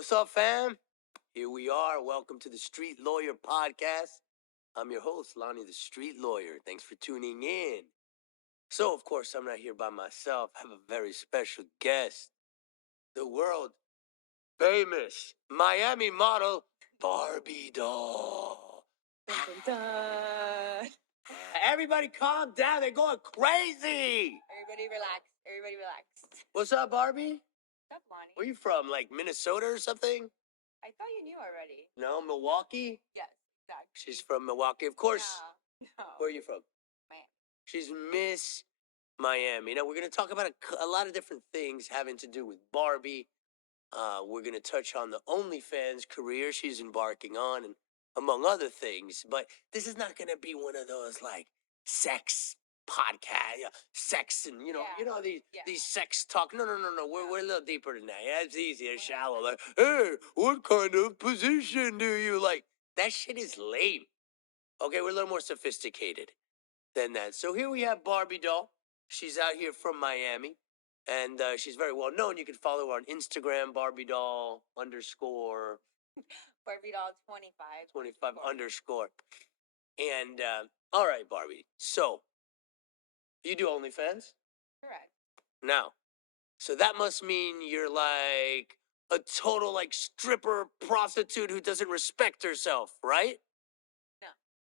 What's up, fam? Here we are. Welcome to the Street Lawyer Podcast. I'm your host, Lonnie the Street Lawyer. Thanks for tuning in. So, of course, I'm not here by myself. I have a very special guest. The world famous Miami model, Barbie doll. Dun, dun, dun. Everybody calm down. They're going crazy. Everybody relax. Everybody relax. What's up, Barbie? What's up, Lonnie? Where you from? Like Minnesota or something? I thought you knew already. No, Milwaukee? Yes, exactly. She's from Milwaukee, of course. No. Where are you from? Miami. She's Miss Miami. Now, we're going to talk about a lot of different things having to do with Barbie. We're going to touch on the OnlyFans career she's embarking on, and among other things. But this is not going to be one of those, like, sex podcast, sex and, these sex talk. No. We're a little deeper than that. Yeah, it's easy and shallow. Like, hey, what kind of position do you like? That shit is lame. Okay, we're a little more sophisticated than that. So here we have Barbie doll. She's out here from Miami, and she's very well known. You can follow her on Instagram, Barbie doll _ Barbie doll 25. 25 _ And all right, Barbie. So you do OnlyFans Correct. now. So that must mean you're like a total like stripper prostitute who doesn't respect herself, right?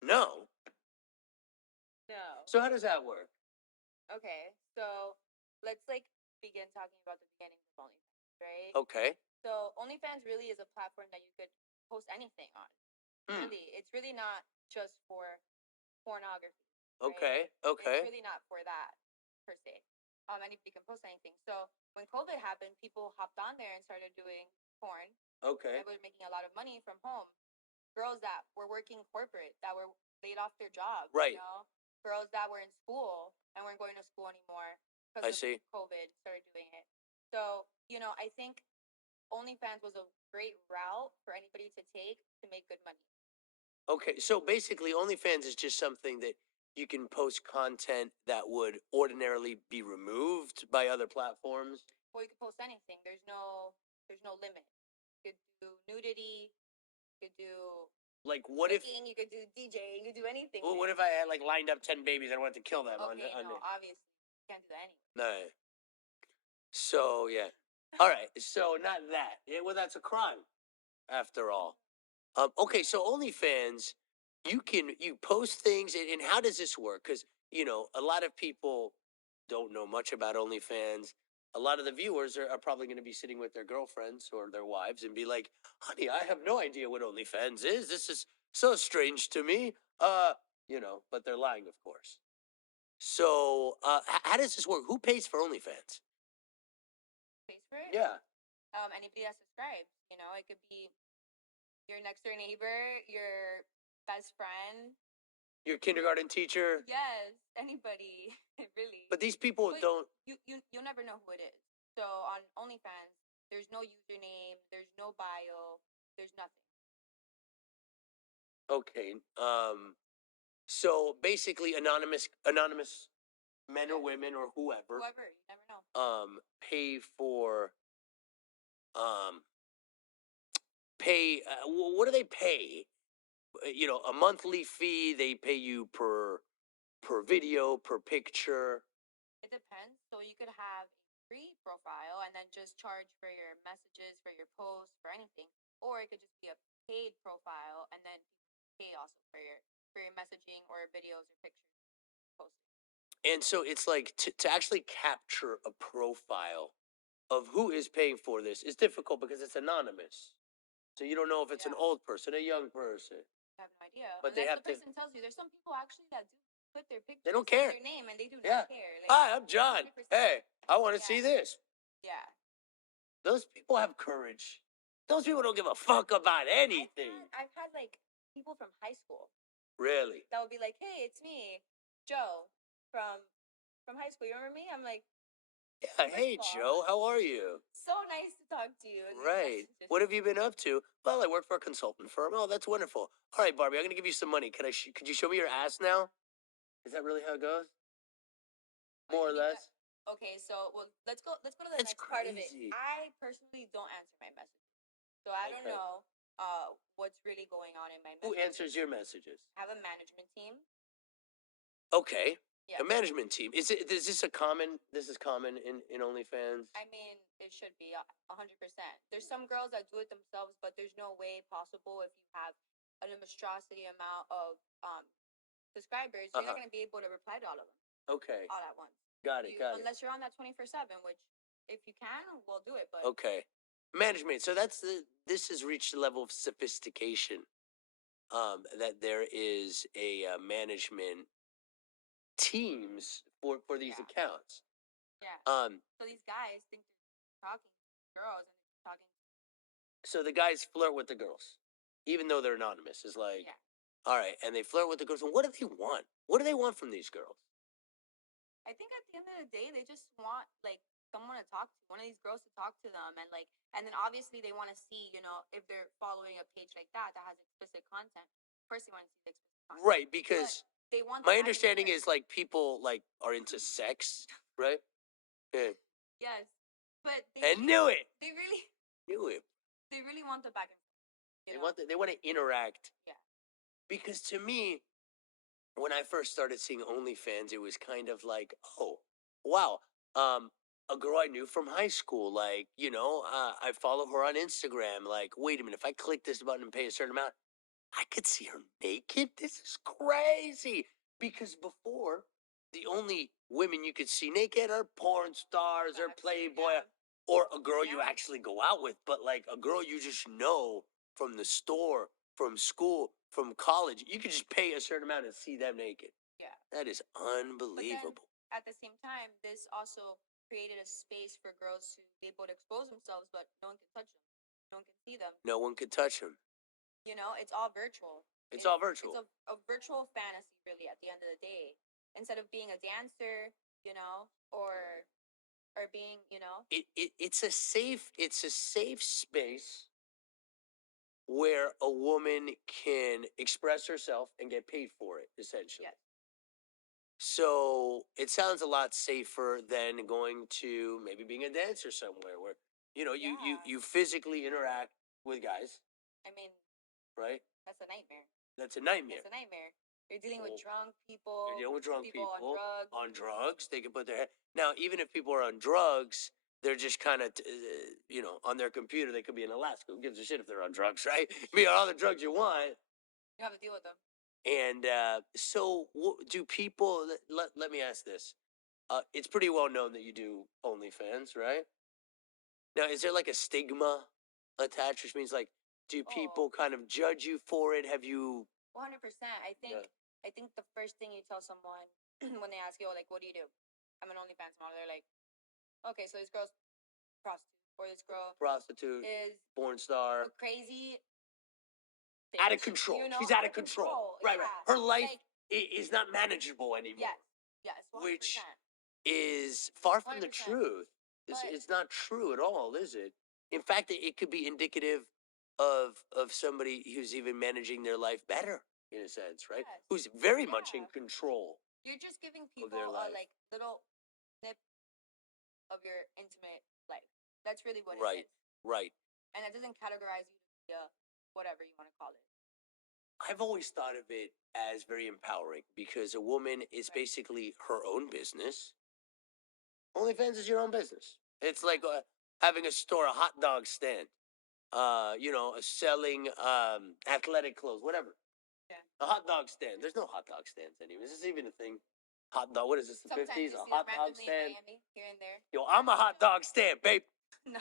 No. No. So how does that work? Okay, so let's begin talking about the beginnings of OnlyFans, right? Okay. So OnlyFans really is a platform that you could post anything on. Really, it's really not just for pornography. Right? Okay. It's really not for that per se. Anybody can post anything. So when COVID happened, people hopped on there and started doing porn. Okay. They were making a lot of money from home. Girls that were working corporate, that were laid off their jobs. Right. You know? Girls that were in school and weren't going to school anymore I because see. of COVID started doing it. So, I think OnlyFans was a great route for anybody to take to make good money. Okay, so basically OnlyFans is just something that you can post content that would ordinarily be removed by other platforms. Or you could post anything. There's no limit. You could do nudity, you could do like what cooking, you could do DJing, you could do anything. Well, what if I had like lined up 10 babies and I wanted to kill them? Okay, no, obviously you can't do that anyway. No. So yeah. All right. So not that. Yeah, well, that's a crime, after all. Okay, so OnlyFans, you post things, and how does this work? Because a lot of people don't know much about OnlyFans. A lot of the viewers are probably going to be sitting with their girlfriends or their wives and be like, "Honey, I have no idea what OnlyFans is. This is so strange to me." But they're lying, of course. So, how does this work? Who pays for OnlyFans? Pays for it? Yeah. Anybody that subscribes. It could be your next door neighbor, your best friend, your kindergarten teacher. Yes, anybody, really. But these people don't. You'll never know who it is. So on OnlyFans, there's no username, there's no bio, there's nothing. Okay. So basically, anonymous men or women or whoever. Whoever, you never know. Pay for. What do they pay? A monthly fee. They pay you per video, per picture. It depends. So you could have a free profile and then just charge for your messages, for your posts, for anything, or it could just be a paid profile and then pay also for your messaging or videos or pictures posted. And so it's like to actually capture a profile of who is paying for this is difficult because it's anonymous. So you don't know if it's an old person, a young person. I have no idea. But unless the person tells you. There's some people actually that do put their pictures. They don't care. Their name and they do not care. Like, hi, I'm John. 100%. Hey, I want to see this. Yeah. Those people have courage. Those people don't give a fuck about anything. I've had people from high school. Really? That would be like, hey, it's me, Joe, from high school. You remember me? I'm like, yeah, hey, Joe, how are you? So nice to talk to you. Right. What have you been up to? Well, I work for a consultant firm. Oh, that's wonderful. All right, Barbie, I'm going to give you some money. Could you show me your ass now? Is that really how it goes? More or less? Okay, so let's go to the next part of it. I personally don't answer my messages. I don't Okay. know what's really going on in my Who messages. answers your messages? I have a management team. Okay. Yeah. A management team. Is this common in OnlyFans? I mean, it should be 100%. There's some girls that do it themselves, but there's no way possible if you have an monstrosity amount of subscribers, you're not going to be able to reply to all of them Okay. all at once. Got it. Unless you're on that 24/7, which if you can, we'll do it. But Okay. Management. So this has reached a level of sophistication. That there is a management teams for these Yeah. accounts. yeah, Um, so these guys think they're talking to girls and they're talking. so the guys flirt with the girls, even though they're anonymous. It's like, Yeah, all right, and they flirt with the girls. And what do they want? What do they want from these girls? I think at the end of the day, they just want like someone to talk to, one of these girls to talk to them, and then obviously they want to see, if they're following a page like that has explicit content. Of course, they want to see the explicit content. Right, because They want my understanding is like people like are into sex, right? Yeah. yes, but I knew it. They really, Knew it. they really want the back and forth. They want to interact. Yeah. Because to me, when I first started seeing OnlyFans, it was kind of like, oh, wow, a girl I knew from high school, like, I follow her on Instagram. Like, wait a minute, if I click this button and pay a certain amount, I could see her naked. This is crazy. Because before, the only women you could see naked are porn stars or Playboy or a girl you actually go out with, but like a girl you just know from the store, from school, from college. You could just pay a certain amount and see them naked. Yeah. That is unbelievable. But then, at the same time, this also created a space for girls to be able to expose themselves, but no one can touch them. No one can see them. No one could touch them. It's all virtual. It's all virtual. It's a virtual fantasy, really, at the end of the day. Instead of being a dancer, or being, It's a safe space where a woman can express herself and get paid for it, essentially. Yes. So it sounds a lot safer than going to maybe being a dancer somewhere where you physically interact with guys. I mean, right? That's a nightmare. That's a nightmare. It's a nightmare. You're dealing with drunk people. You're dealing with drunk people on drugs. On drugs, they can put their head. Now, even if people are on drugs, they're just kind of, on their computer. They could be in Alaska. Who gives a shit if they're on drugs, right? Be on all the drugs you want. You have to deal with them. And so, do people? Let me ask this. It's pretty well known that you do OnlyFans, right? Now, is there like a stigma attached, which means like, do people kind of judge you for it? Have you? 100%. I think the first thing you tell someone when they ask you, like, what do you do? I'm an OnlyFans model. They're like, okay, so this girl's prostitute, or this girl is porn star, crazy, out of control. She's out of control. Right. Her life is not manageable anymore. Yes, 100%. Which is far from 100%. the truth. It's not true at all, is it? In fact, it could be indicative of somebody who's even managing their life better, in a sense, right? Yes. Who's very much in control. You're just giving people a little snip of your intimate life. That's really what it is. Right. And it doesn't categorize you to be whatever you want to call it. I've always thought of it as very empowering because a woman is basically her own business. OnlyFans is your own business. It's like having a store, a hot dog stand, selling athletic clothes, whatever. Yeah. A hot dog stand. There's no hot dog stands anymore. Is this even a thing? Hot dog. What is this? The Sometimes 50s? you A see hot them dog randomly stand. in Miami, here and there. Yo, I'm a hot dog stand, babe. No.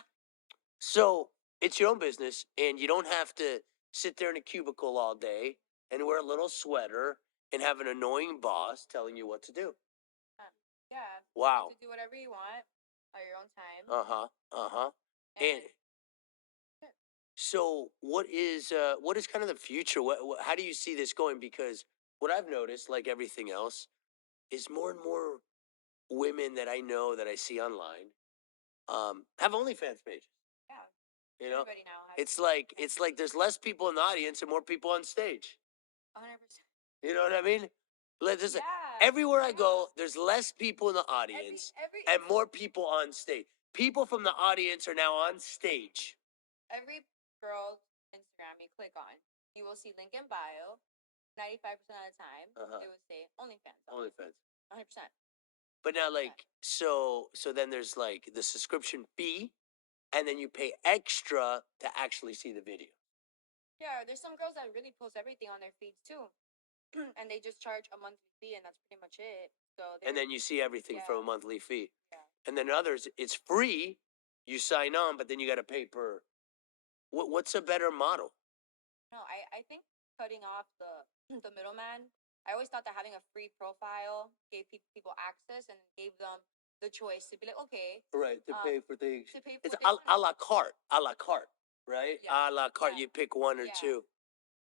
So it's your own business, and you don't have to sit there in a cubicle all day and wear a little sweater and have an annoying boss telling you what to do. Yeah. Wow. You can do whatever you want at your own time. And so, what is kind of the future? How do you see this going? Because what I've noticed, like everything else, is more and more women that I know that I see online have OnlyFans pages. Yeah. Everybody now has It's like there's less people in the audience and more people on stage. 100%. You know what I mean? Everywhere I go, there's less people in the audience and more people on stage. People from the audience are now on stage. Every girl's Instagram you click on, you will see link in bio. 95% of the time, it would say OnlyFans. OnlyFans. 100%. But now, like, so then there's like the subscription fee, and then you pay extra to actually see the video. Yeah, there's some girls that really post everything on their feeds too, and they just charge a monthly fee, and that's pretty much it. So And then you see everything for a monthly fee. Yeah. And then others, it's free. You sign on, but then you got to pay per. What's a better model? No, I think cutting off the middleman. I always thought that having a free profile gave people access and gave them the choice to be like, okay, Right, to pay for things. to pay for It's what they a want. la carte, right? Yeah. A la carte. Yeah. You pick one or Yeah. two.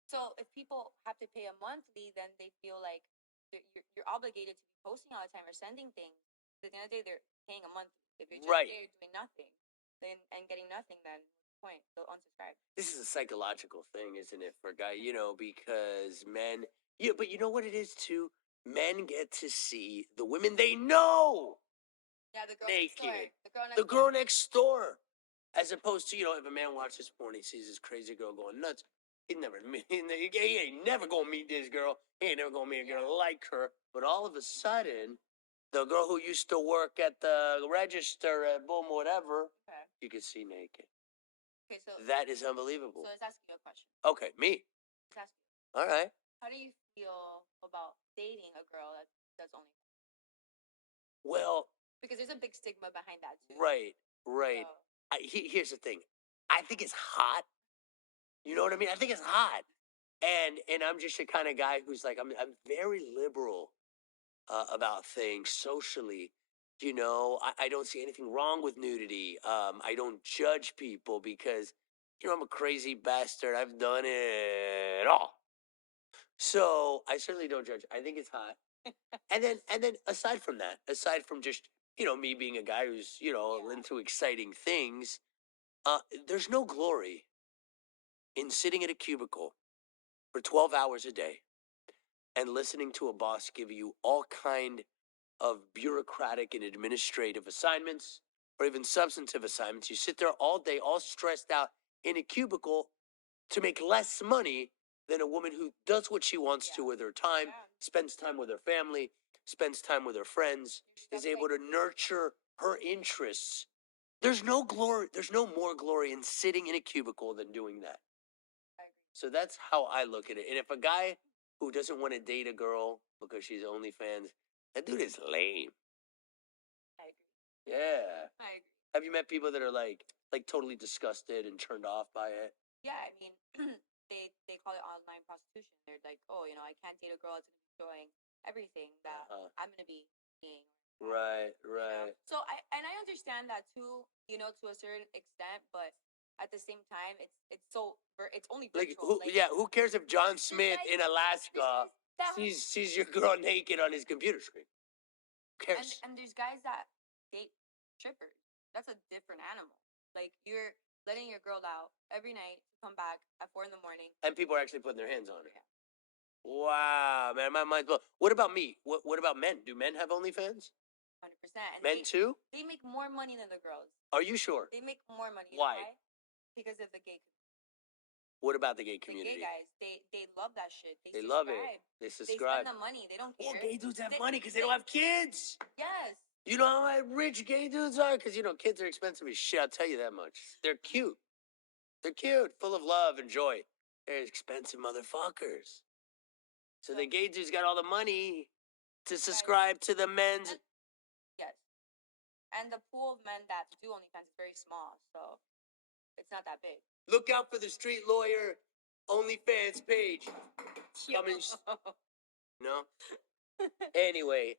So if people have to pay a monthly, then they feel like you're obligated to be posting all the time or sending things. At the end of the day, they're paying a monthly. If you're just there doing nothing, then and getting nothing, then what's the point? They'll unsubscribe. This is a psychological thing, isn't it, for a guy? Because men. Yeah, but you know what it is too. Men get to see the women they know Yeah, the girl naked. next door. The girl next door. As opposed to, if a man watches porn, he sees this crazy girl going nuts. He ain't never gonna meet this girl. He ain't never gonna meet a girl like her. But all of a sudden, the girl who used to work at the register at boom whatever, you can see naked. Okay, so that is unbelievable. So let's ask you a question. Okay, me. Let's ask you. All right. How do you feel about dating a girl that does OnlyFans? Well, because there's a big stigma behind that too. Right. So, Here's the thing. I think it's hot. You know what I mean? I think it's hot. And I'm just a kind of guy who's like, I'm very liberal about things socially. I don't see anything wrong with nudity. I don't judge people because, I'm a crazy bastard. I've done it all. So I certainly don't judge. I think it's hot. And then aside from that, aside from just, me being a guy who's, into exciting things, there's no glory in sitting in a cubicle for 12 hours a day and listening to a boss give you all kind of bureaucratic and administrative assignments or even substantive assignments. You sit there all day, all stressed out in a cubicle to make less money than a woman who does what she wants to with her time, spends time with her family, spends time with her friends, is able to nurture her interests. There's no glory. There's no more glory in sitting in a cubicle than doing that. So that's how I look at it. And if a guy who doesn't want to date a girl because she's OnlyFans, that dude is lame. I agree. Yeah. I agree. Have you met people that are like totally disgusted and turned off by it? Yeah, I mean, they call it online prostitution. They're like, oh, I can't date a girl that's gonna be showing everything that I'm gonna be seeing. Right. So I understand that too, to a certain extent, but at the same time, it's only virtual. Who cares if John Smith in Alaska sees your girl naked on his computer screen? Who cares? And there's guys that date strippers. That's a different animal. Like you're letting your girl out every night, come back at 4 a.m, and people are actually putting their hands on her. Yeah. Wow, man, my mind's blown. What about me? What about men? Do men have OnlyFans? 100%. Men too? They make more money than the girls. Are you sure? They make more money. Why? Because of the gay community. What about the gay community? The gay guys, they love that shit. They love it. They subscribe. They spend the money. They don't care. Well, gay dudes have money because they don't have kids. Yes. You know how rich gay dudes are? Because, kids are expensive as shit. I'll tell you that much. They're cute. They're cute, full of love and joy. They're expensive motherfuckers. So the gay dude's got all the money to subscribe to the men's. Yes. And the pool of men that do OnlyFans is very small, so it's not that big. Look out for the Street Lawyer OnlyFans page. Coming. No? Anyway,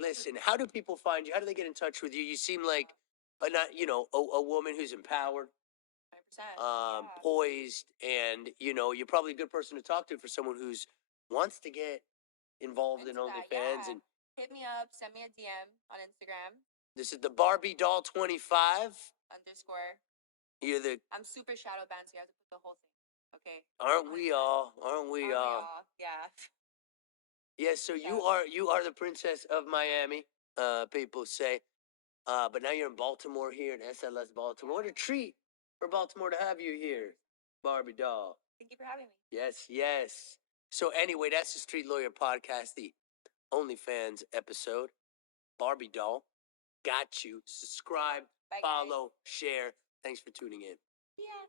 listen, how do people find you? How do they get in touch with you? You seem like a woman who's empowered, 100%. poised, and you're probably a good person to talk to for someone who's wants to get involved in OnlyFans. And hit me up, send me a DM on Instagram. This is the Barbie doll 25 _ I'm super shadow banned, so you have to put the whole thing. Okay. Aren't we all? Yeah. Yes, so you are the princess of Miami, people say. But now you're in Baltimore here in SLS Baltimore. What a treat for Baltimore to have you here, Barbie doll. Thank you for having me. Yes, yes. So anyway, that's the Street Lawyer Podcast, the OnlyFans episode. Barbie doll, got you. Subscribe, Bye, guys. follow, share. Thanks for tuning in. Yeah.